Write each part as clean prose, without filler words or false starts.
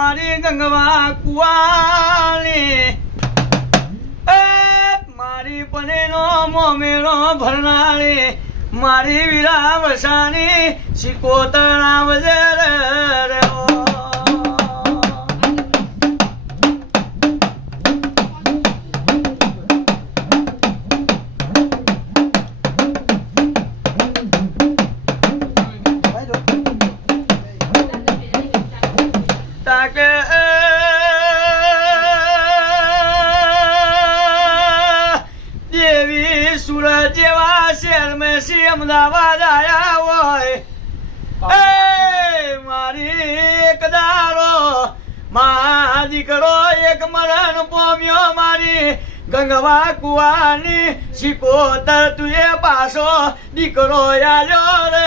મારી ગંગવા કુવાની મારી પનેનો મોમેરો ભરનારી મારી વીરા વસાની શિકોતરા વજર તાકે દેવી સુરત જેવા શહેર મેં સી અમદાવાદ આયા હોય મારી એક દારો મા દીકરો એક મરણ પોમ્યો મારી ગંગવા કુવાની શિકોતર તુએ પાછો દીકરો આલ્યો રે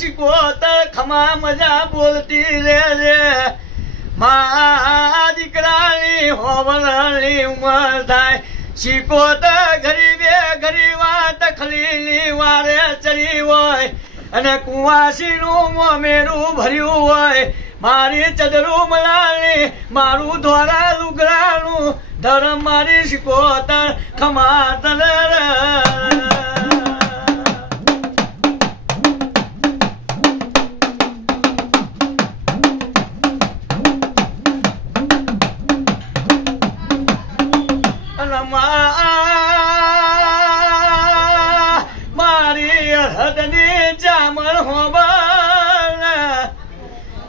શિકોતર ખમા મજા બોલતી રે મા દીકરાની હોવલાની ઉંમર થાય શિકોતર ગરીબે ગરીબા તખલીની વારે ચડી હોય અને કુવાસીનું મોમેરું ભર્યું હોય મારી ચદરું મલાની મારું ધોરા લુગરાનું ધરમ મારી શિકોતર ખમા તલર મારી હદની જામણ હોબ